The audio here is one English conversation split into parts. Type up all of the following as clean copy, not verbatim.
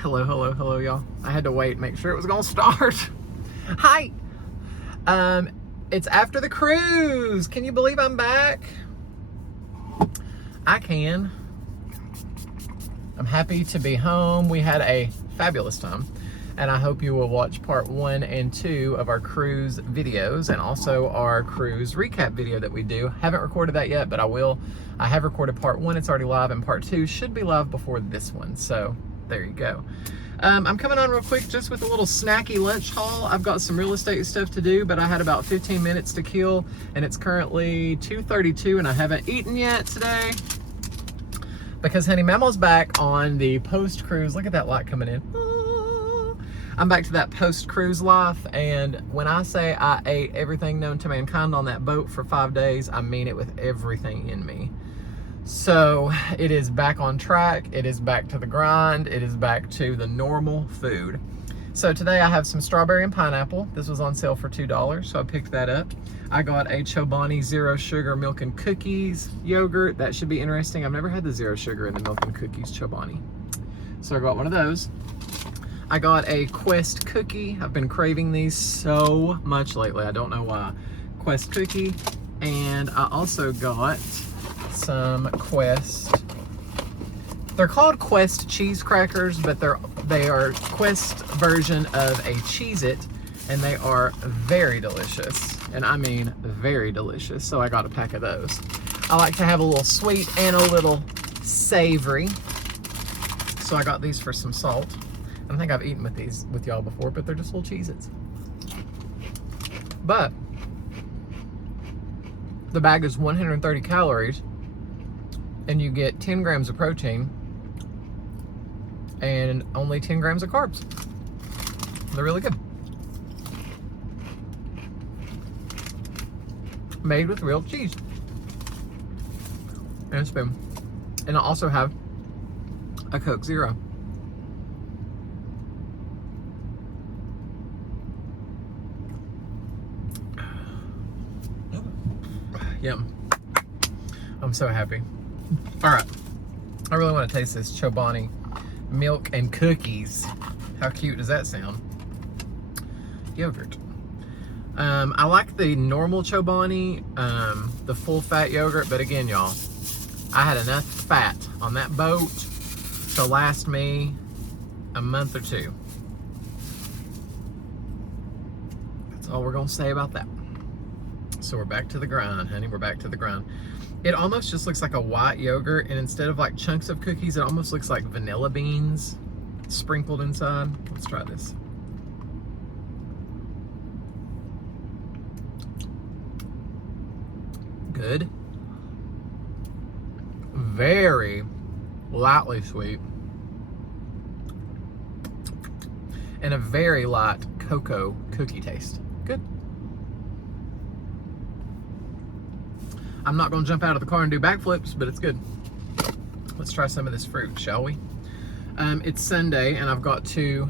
Hello, hello, hello, y'all. I had to wait and make sure it was gonna start. Hi. It's after the cruise. Can you believe I'm back? I can. I'm happy to be home. We had a fabulous time, and I hope you will watch part 1 and 2 of our cruise videos and also our cruise recap video that we do. Haven't recorded that yet, but I will. I have recorded part 1. It's already live, and part 2 should be live before this one. So there you go. I'm coming on real quick just with a little snacky lunch haul. I've got some real estate stuff to do, but I had about 15 minutes to kill, and it's currently 2:32 and I haven't eaten yet today because Honey Mammo's back on the post-cruise. Look at that light coming in. I'm back to that post-cruise life, and when I say I ate everything known to mankind on that boat for 5 days, I mean it with everything in me. So it is back on track. It is back to the grind. It is back to the normal food. So today I have some strawberry and pineapple. This was on sale for $2, so I picked that up. I got a Chobani zero sugar milk and cookies yogurt. That should be interesting. I've never had the zero sugar in the milk and cookies Chobani. So I got one of those. I got a Quest cookie. I've been craving these so much lately. I don't know why. Quest cookie. And I also got some Quest. They're called Quest cheese crackers, but they are Quest version of a Cheez-It, and they are very delicious. And I mean very delicious. So I got a pack of those. I like to have a little sweet and a little savory. So I got these for some salt. I think I've eaten with these with y'all before, but they're just little Cheez-Its. But the bag is 130 calories, and you get 10 grams of protein and only 10 grams of carbs. They're really good. Made with real cheese and a spoon. And I also have a Coke Zero. Yum. I'm so happy. All right. I really want to taste this Chobani milk and cookies. How cute does that sound? Yogurt. I like the normal Chobani, the full fat yogurt, but again, y'all, I had enough fat on that boat to last me a month or two. That's all we're gonna say about that. So we're back to the grind, honey. We're back to the grind. It almost just looks like a white yogurt, and instead of like chunks of cookies, it almost looks like vanilla beans sprinkled inside. Let's try this. Good. Very lightly sweet. And a very light cocoa cookie taste. Good. I'm not going to jump out of the car and do backflips, but it's good. Let's try some of this fruit, shall we? It's Sunday, and I've got to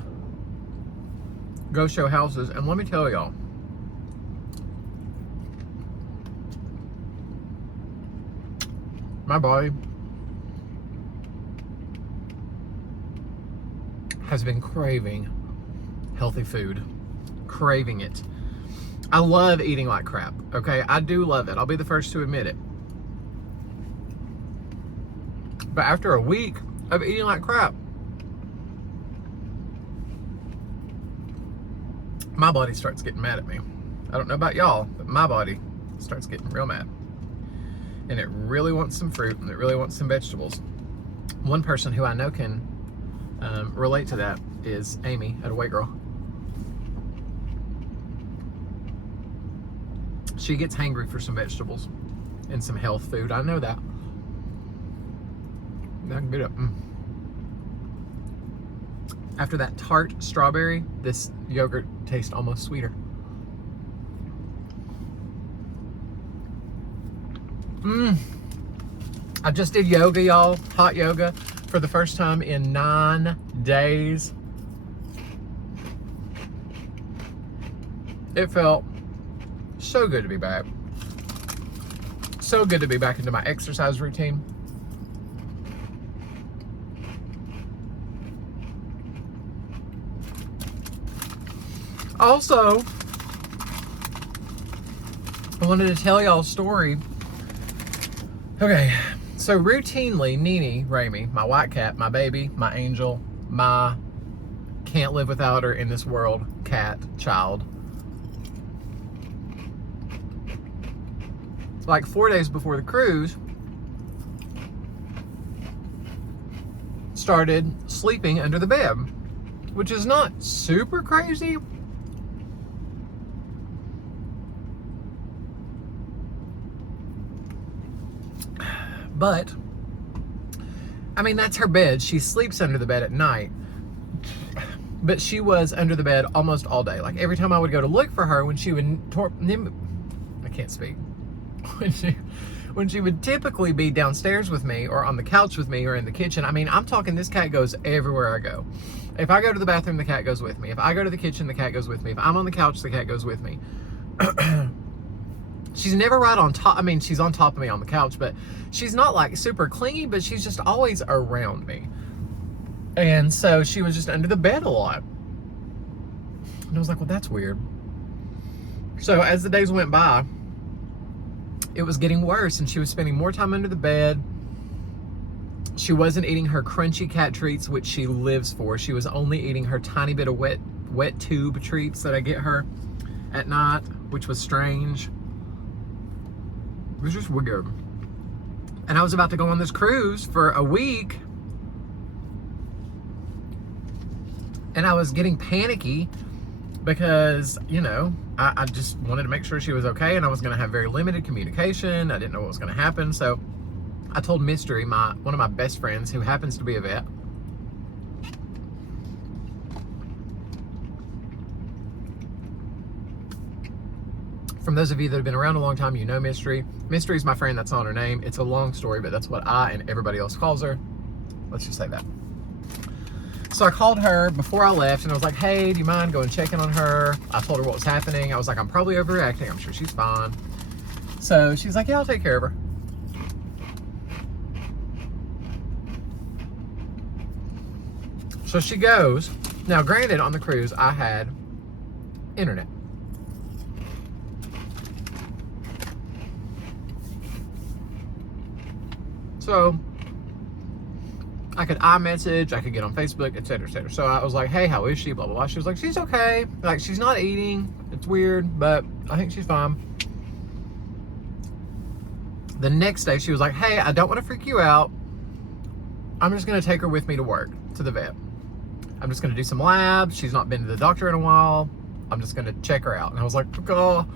go show houses. And let me tell y'all, my body has been craving healthy food. Craving it. I love eating like crap, okay? I do love it. I'll be the first to admit it. But after a week of eating like crap, my body starts getting mad at me. I don't know about y'all, but my body starts getting real mad. And it really wants some fruit, and it really wants some vegetables. One person who I know can relate to that is Amy at Away Girl. She gets hangry for some vegetables and some health food. I know that. I can get it. After that tart strawberry, this yogurt tastes almost sweeter. I just did yoga, y'all. Hot yoga for the first time in 9 days. It felt so good to be back. So good to be back into my exercise routine. Also, I wanted to tell y'all a story. Okay, so routinely, Nene, Ramey, my white cat, my baby, my angel, my can't live without her in this world cat, child. Like 4 days before the cruise, started sleeping under the bed, which is not super crazy. But, I mean, that's her bed. She sleeps under the bed at night. But she was under the bed almost all day. Like, every time I would go to look for her, when she would, I can't speak. When she would typically be downstairs with me, or on the couch with me, or in the kitchen. I mean, I'm talking, this cat goes everywhere I go. If I go to the bathroom, the cat goes with me. If I go to the kitchen, the cat goes with me. If I'm on the couch, the cat goes with me. She's never right on top. I mean, she's on top of me on the couch, but she's not like super clingy, but she's just always around me. And so she was just under the bed a lot. And I was like, well, that's weird. So as the days went by, it was getting worse, and she was spending more time under the bed. She wasn't eating her crunchy cat treats, which she lives for. She was only eating her tiny bit of wet tube treats that I get her at night, which was strange. It was just weird. And I was about to go on this cruise for a week, and I was getting panicky because, you know, I just wanted to make sure she was okay, and I was going to have very limited communication. I didn't know what was going to happen. So I told Mystery, one of my best friends, who happens to be a vet. From those of you that have been around a long time, you know Mystery. Mystery's my friend, that's not her name. It's a long story, but that's what I and everybody else calls her. Let's just say that. So I called her before I left, and I was like, hey, do you mind going checking on her? I told her what was happening. I was like, I'm probably overreacting. I'm sure she's fine. So she's like, yeah, I'll take care of her. So she goes. Now, granted, on the cruise, I had internet. So I could iMessage, I could get on Facebook, etc., etc. So I was like, hey, how is she? Blah, blah, blah. She was like, she's okay. Like, she's not eating. It's weird, but I think she's fine. The next day, she was like, hey, I don't want to freak you out. I'm just going to take her with me to work, to the vet. I'm just going to do some labs. She's not been to the doctor in a while. I'm just going to check her out. And I was like, oh.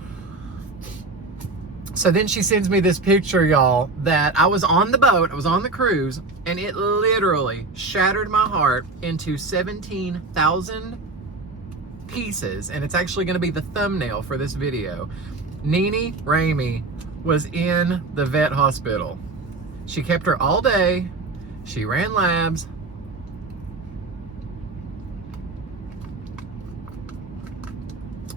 So then she sends me this picture, y'all, that I was on the boat, I was on the cruise, and it literally shattered my heart into 17,000 pieces. And it's actually going to be the thumbnail for this video. Nene Ramey was in the vet hospital. She kept her all day. She ran labs.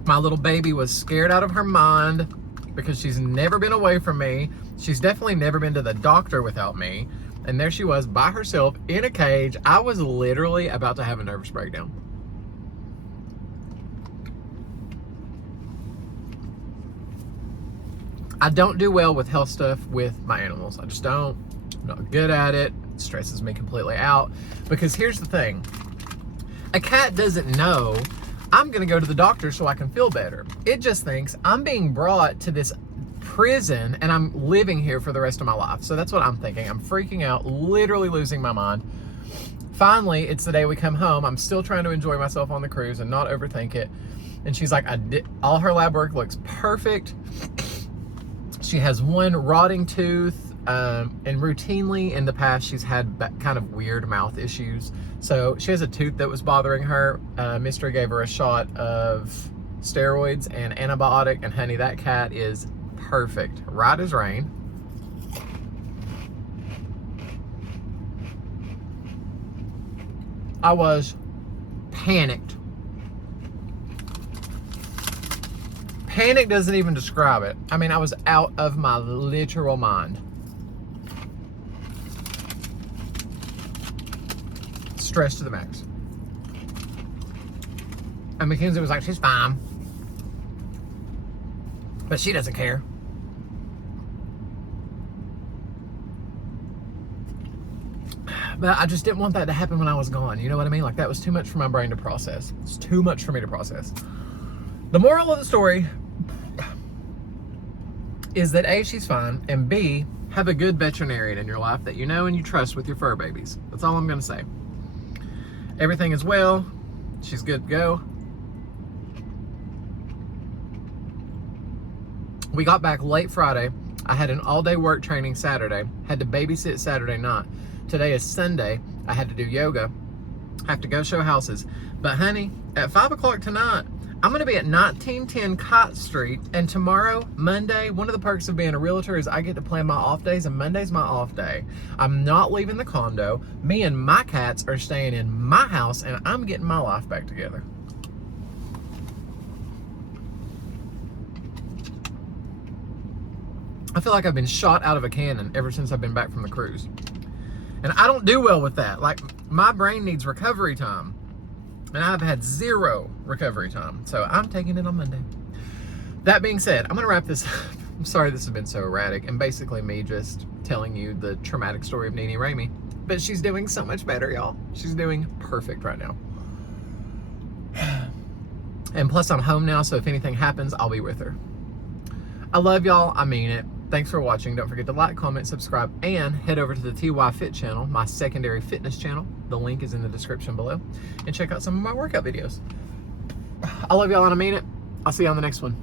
My little baby was scared out of her mind because she's never been away from me. She's definitely never been to the doctor without me. And there she was by herself in a cage. I was literally about to have a nervous breakdown. I don't do well with health stuff with my animals. I just don't. I'm not good at it. It stresses me completely out. Because here's the thing. A cat doesn't know I'm going to go to the doctor so I can feel better. It just thinks I'm being brought to this prison and I'm living here for the rest of my life. So that's what I'm thinking. I'm freaking out, literally losing my mind. Finally, it's the day we come home. I'm still trying to enjoy myself on the cruise and not overthink it. And she's like, all her lab work looks perfect. She has one rotting tooth, and routinely in the past she's had kind of weird mouth issues. So she has a tooth that was bothering her. Mystery gave her a shot of steroids and antibiotic, and honey, that cat is perfect, right as rain. I was panicked. Panic doesn't even describe it. I mean, I was out of my literal mind. Stress to the max. And Mackenzie was like, she's fine. But she doesn't care. But I just didn't want that to happen when I was gone. You know what I mean? Like, that was too much for my brain to process. It's too much for me to process. The moral of the story is that A, she's fine, and B, have a good veterinarian in your life that you know and you trust with your fur babies. That's all I'm going to say. Everything is well. She's good to go. We got back late Friday. I had an all-day work training Saturday. Had to babysit Saturday night. Today is Sunday. I had to do yoga. I have to go show houses. But honey, at 5 o'clock tonight, I'm going to be at 1910 Cott Street. And tomorrow, Monday, one of the perks of being a realtor is I get to plan my off days, and Monday's my off day. I'm not leaving the condo. Me and my cats are staying in my house, and I'm getting my life back together. I feel like I've been shot out of a cannon ever since I've been back from the cruise. And I don't do well with that. Like, my brain needs recovery time. And I've had 0 recovery time. So I'm taking it on Monday. That being said, I'm going to wrap this up. I'm sorry this has been so erratic. And basically me just telling you the traumatic story of Nene Ramey. But she's doing so much better, y'all. She's doing perfect right now. And plus I'm home now, so if anything happens, I'll be with her. I love y'all. I mean it. Thanks for watching. Don't forget to like, comment, subscribe, and head over to the TY Fit channel, my secondary fitness channel. The link is in the description below. And check out some of my workout videos. I love y'all and I mean it. I'll see you on the next one.